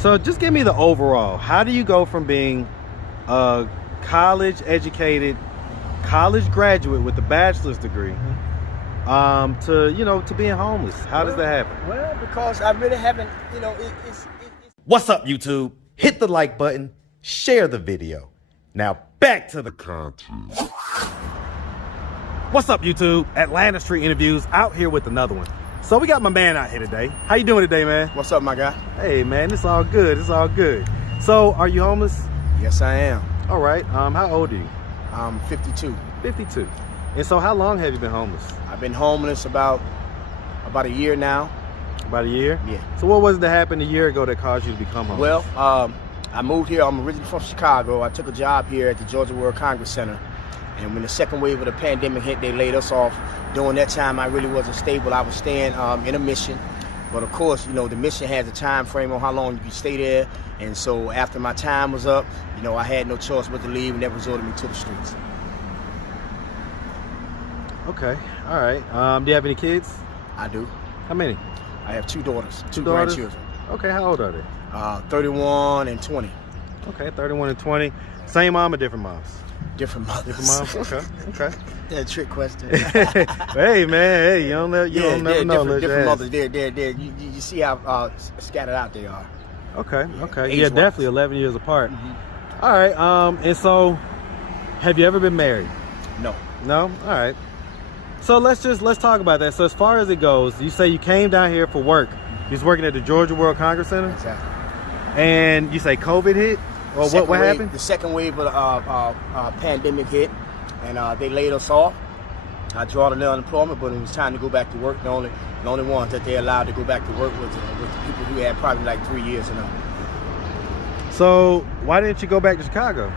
So just give me the overall. How do you go from being a college-educated, college graduate with a bachelor's degree to being homeless? How does that happen? Well, because I really haven't, it's What's up, YouTube? Hit the like button, share the video. Now back to the content. What's up, YouTube? Atlanta Street Interviews out here with another one. So we got my man out here today. How you doing today, man? What's up, my guy? Hey, man, it's all good. It's all good. So, are you homeless? Yes, I am. All right. How old are you? I'm 52. 52. And so, how long have you been homeless? I've been homeless about a year now. About a year? Yeah. So, what was it that happened a year ago that caused you to become homeless? Well, I moved here. I'm originally from Chicago. I took a job here at the Georgia World Congress Center. And when the second wave of the pandemic hit, they laid us off. During that time, I really wasn't stable. I was staying in a mission. But of course, the mission has a time frame on how long you can stay there. And so after my time was up, I had no choice but to leave, and that resorted me to the streets. Okay. All right. Do you have any kids? I do. How many? I have two daughters, two daughters? grandchildren. Okay. How old are they? 31 and 20. Okay. 31 and 20. Same mom or different moms? Different mothers. Different moms? Okay. That's a trick question. Hey, man. Hey, you don't never know. Different mothers. There. You see how scattered out they are. Okay. Age-wise. Yeah, definitely 11 years apart. Mm-hmm. All right. And so, have you ever been married? No. No? All right. So let's talk about that. So as far as it goes, you say you came down here for work. You was working at the Georgia World Congress Center? Exactly. And you say COVID hit? Or what happened? The second wave of the pandemic hit, and they laid us off. I drawed an unemployment, but it was time to go back to work. The only ones that they allowed to go back to work was the people who had probably like 3 years and up. So why didn't you go back to Chicago?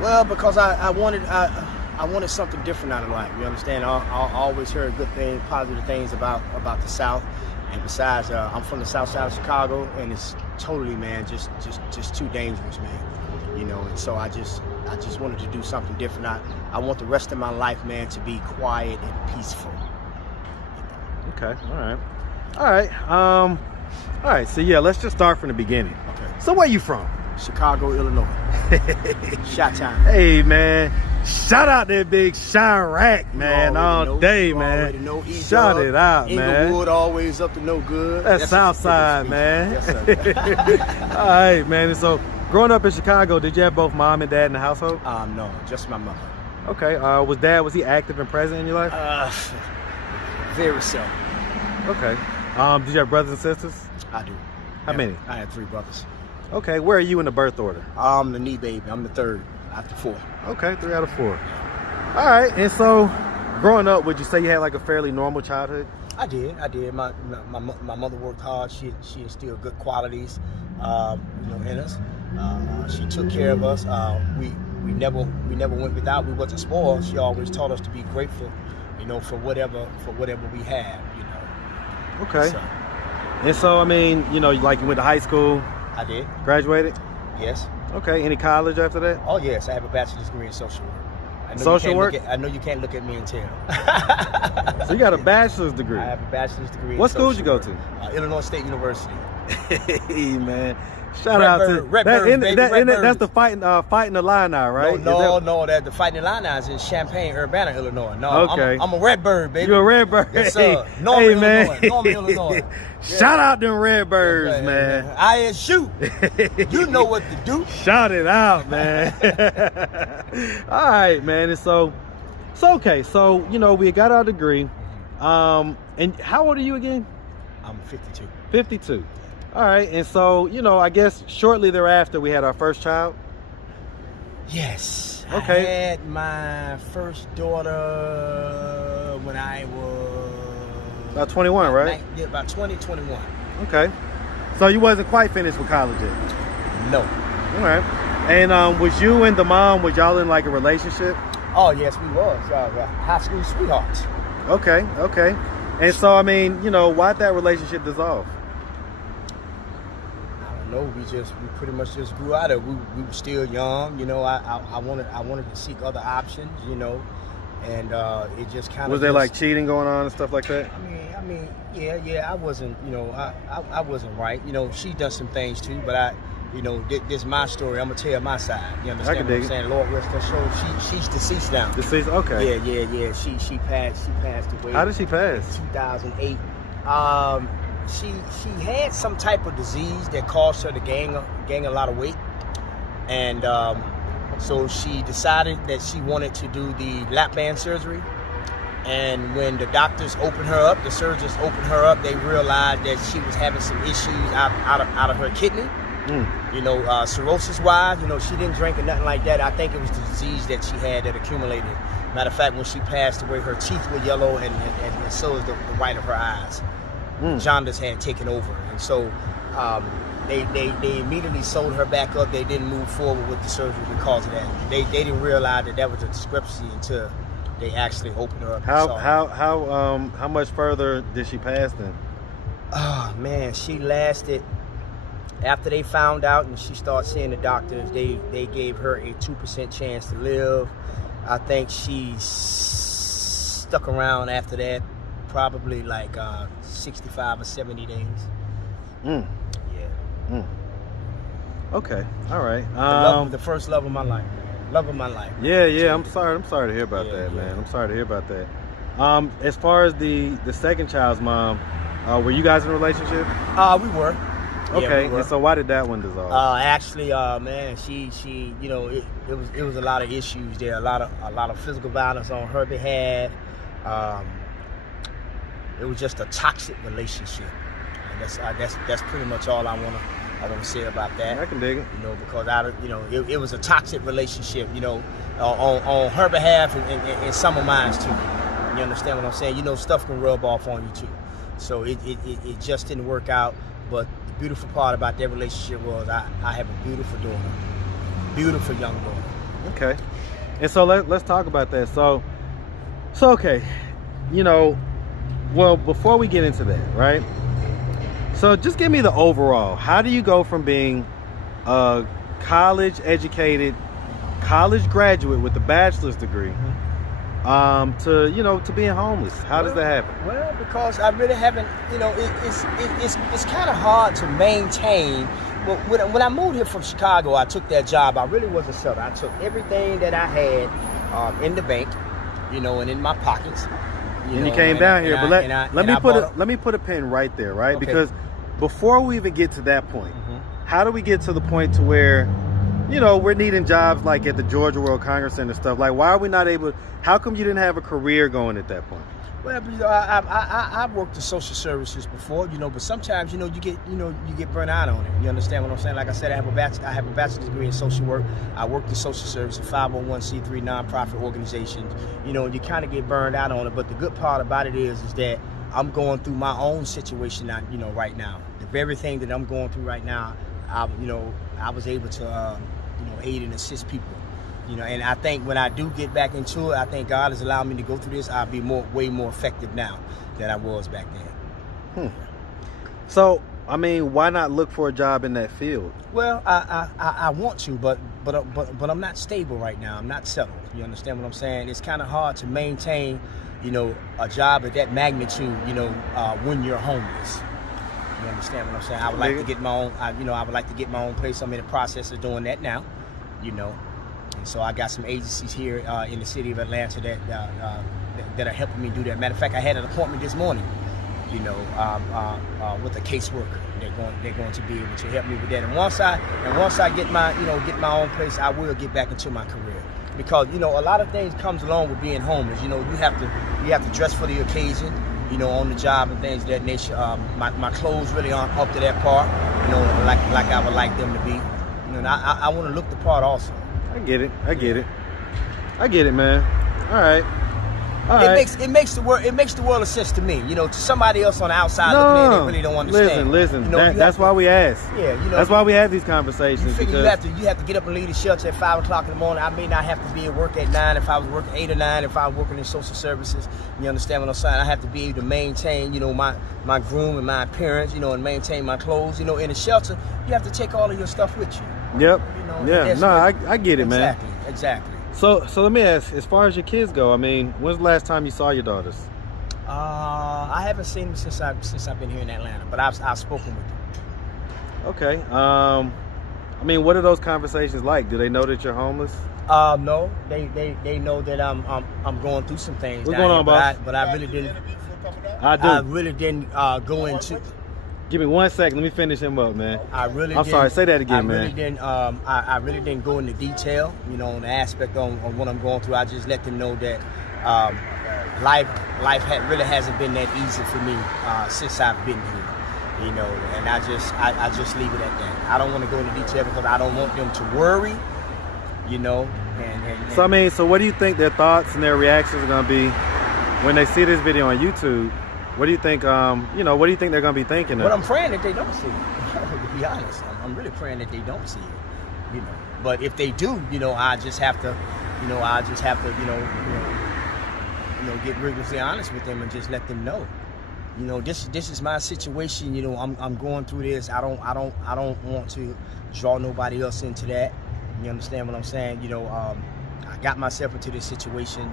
Well, because I wanted something different out of life. You understand? I always heard good things, positive things about the South. And besides, I'm from the South Side of Chicago, and it's totally, man, just too dangerous, man. And so I just wanted to do something different. I want the rest of my life, man, to be quiet and peaceful. Okay. All right. So yeah, let's just start from the beginning. Okay. So where you from? Chicago, Illinois. Chi-town. Hey, man. Shout out that big Chirac, man, all day, man. Shout it out, man. Inglewood always up to no good. That's South Side, man. Yes, sir. All right, man. And so, growing up in Chicago, did you have both mom and dad in the household? No, just my mother. Okay. Was he active and present in your life? Very seldom. Okay. Did you have brothers and sisters? I do. How many? I had 3 brothers. Okay. Where are you in the birth order? I'm the knee baby. I'm the third after 4. Okay, 3 out of 4. All right, and so growing up, would you say you had like a fairly normal childhood? I did. My mother worked hard. She instilled good qualities, in us. She took care of us. We never went without. We wasn't spoiled. She always taught us to be grateful, for whatever we have. Okay. So, and so I mean, like you went to high school. I did. Graduated? Yes. Okay. Any college after that? Oh yes, I have a bachelor's degree in social work. Social work? I know you can't look at me and tell. So you got a bachelor's degree? I have a bachelor's degree. What school did you go to? Illinois State University. Hey, man. Shout out to that's the fighting the Illini, right? No, that the fighting Illini is in Champaign, Urbana, Illinois. No, okay. I'm a Redbird, baby. You're a Redbird. Yes, sir. Norman, Illinois. Yeah. Shout out them Redbirds, right, man. ISU. You know what to do. Shout it out, man. All right, man. And so okay. So we got our degree. And how old are you again? I'm 52. 52. All right, and so, I guess shortly thereafter we had our first child? Yes. Okay. I had my first daughter when I was... About 21, right? Yeah, about 21. Okay. So you wasn't quite finished with college yet? No. All right. And was you and the mom, was y'all in like a relationship? Oh, yes, we was. High school sweethearts. Okay. And so, I mean, why'd that relationship dissolve? No, we pretty much just grew out of it. We were still young, I wanted to seek other options, and it just kind of Was there like cheating going on and stuff like that? Yeah, I wasn't, I wasn't right. She done some things too, but this is my story. I'm gonna tell my side. You understand what I'm saying? Lord rest her soul. She's deceased now. Deceased? Okay. Yeah. She passed away. How did she pass? 2008. She had some type of disease that caused her to gain a lot of weight, and so she decided that she wanted to do the lap band surgery. And when the doctors opened her up, the surgeons opened her up, they realized that she was having some issues out of her kidney. Cirrhosis wise, she didn't drink or nothing like that. I think it was the disease that she had that accumulated. Matter of fact, when she passed away, her teeth were yellow and so is the white of her eyes. Jaundice had taken over, and so they immediately sold her back up. They didn't move forward with the surgery because of that. They didn't realize that was a discrepancy until they actually opened her up. How much further did she pass then? Oh man, she lasted. After they found out and she started seeing the doctors, they gave her a 2% chance to live. I think she stuck around after that, probably like 65 or 70 days. Yeah. Okay. All right. The first love of my life. Love of my life. Yeah. I'm sorry to hear about that, man. I'm sorry to hear about that. As far as the second child's mom, were you guys in a relationship? We were. Okay. Yeah, we were. And so why did that one dissolve? Actually, man, she it was a lot of issues there. A lot of physical violence on her behalf. It was just a toxic relationship. And that's pretty much all I want to say about that. I can dig it. Because it was a toxic relationship. On her behalf and some of mine too. You understand what I'm saying? Stuff can rub off on you too. So it just didn't work out. But the beautiful part about that relationship was I have a beautiful daughter, beautiful young daughter. Okay. And so let's talk about that. So okay, well, before we get into that, right? So just give me the overall. How do you go from being a college-educated, college graduate with a bachelor's degree to being homeless? How does that happen? Well, because I really haven't, it's kind of hard to maintain. When I moved here from Chicago, I took that job. I really wasn't settled. I took everything that I had in the bank, and in my pockets. And you came down here, but let me put a pin right there, right? Okay. Because before we even get to that point, how do we get to the point to where, we're needing jobs like at the Georgia World Congress Center stuff? Like, why are we not able? How come you didn't have a career going at that point? Well, I've worked in social services before, but sometimes you get burnt out on it. You understand what I'm saying? Like I said, I have a bachelor's degree in social work. I worked in social service, 501c3 nonprofit organizations. You kind of get burned out on it. But the good part about it is that I'm going through my own situation right now. The very thing that I'm going through right now, I was able to aid and assist people. And I think when I do get back into it, I think God has allowed me to go through this. I'll be way more effective now than I was back then. So, why not look for a job in that field? Well, I want to, but I'm not stable right now. I'm not settled. You understand what I'm saying? It's kind of hard to maintain, a job at that magnitude, when you're homeless. You understand what I'm saying? I would like to get my own. I would like to get my own place. I'm in the process of doing that now. And so I got some agencies here in the city of Atlanta that are helping me do that. Matter of fact, I had an appointment this morning, with a caseworker. They're going to be able to help me with that. And once I get my own place, I will get back into my career. Because a lot of things comes along with being homeless. You have to dress for the occasion. On the job and things of that nature. My clothes really aren't up to that part. Like I would like them to be. And I want to look the part also. I get it, man. All right. It makes the world of sense to me. To somebody else on the outside looking in, they really don't understand. Listen. That's why we ask. Yeah, that's why we have these conversations. You figure you have to get up and leave the shelter at 5 o'clock in the morning. I may not have to be at work at 9 if I was working 8 or 9 if I was working in social services. You understand what I'm saying? I have to be able to maintain, my groom and my appearance, and maintain my clothes. In a shelter, you have to take all of your stuff with you. Yep. I get it, man. Exactly. So let me ask, as far as your kids go, I mean, when's the last time you saw your daughters? I haven't seen them since I've been here in Atlanta, but I've spoken with them. Okay. I mean, what are those conversations like? Do they know that you're homeless? No, they know that I'm going through some things. What's going on, boss? But I really didn't. I really didn't go into. Give me 1 second. Let me finish him up, man. I'm sorry. Say that again, man. I really didn't go into detail, on the aspect on what I'm going through. I just let them know that life really hasn't been that easy for me since I've been here, And I just leave it at that. I don't want to go into detail because I don't want them to worry, So what do you think their thoughts and their reactions are going to be when they see this video on YouTube? What do you think? What do you think they're going to be thinking of? Well, I'm praying that they don't see it. To be honest, I'm really praying that they don't see it. But if they do, I just have to, get rigorously honest with them and just let them know. This is my situation. I'm going through this. I don't want to draw nobody else into that. You understand what I'm saying? I got myself into this situation.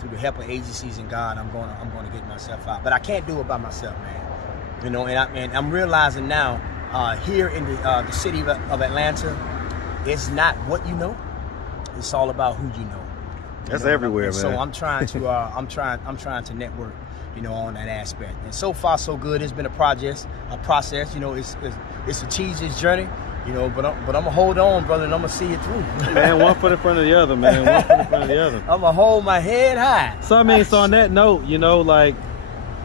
Through the help of agencies and God, I'm going to get myself out. But I can't do it by myself, man. And I'm realizing now, here in the city of Atlanta, it's not what you know. It's all about who you know. That's everywhere, man. So I'm trying to I'm trying to network, on that aspect. And so far so good. It's been a process. It's a tedious journey. But I'm gonna hold on, brother, and I'm gonna see it through. Man, one foot in front of the other, man. One foot in front of the other. I'm gonna hold my head high. So on that note,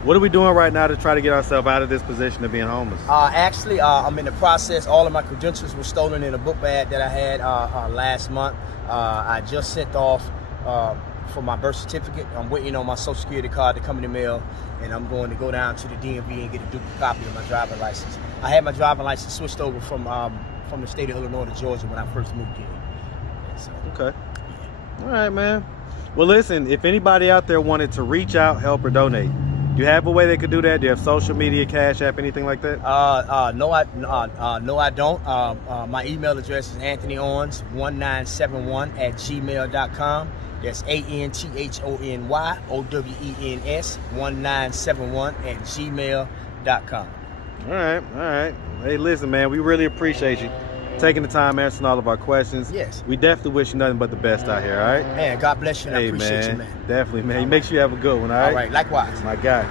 what are we doing right now to try to get ourselves out of this position of being homeless? Actually, I'm in the process. All of my credentials were stolen in a book bag that I had last month. I just sent off for my birth certificate. I'm waiting on my Social Security card to come in the mail, and I'm going to go down to the DMV and get a duplicate copy of my driver's license. I had my driver's license switched over from the state of Illinois to Georgia when I first moved here. So, okay. All right, man. Well, listen, if anybody out there wanted to reach out, help, or donate, do you have a way they could do that? Do you have social media, Cash App, anything like that? No, I don't. My email address is anthonyowens1971@gmail.com. That's ANTHONYOWENS1971@gmail.com. All right. Hey, listen, man, we really appreciate you taking the time answering all of our questions. Yes. We definitely wish you nothing but the best out here, all right? Man, God bless you, and I appreciate you, man. Definitely, man. You make sure you have a good one, all right? All right, likewise. My guy.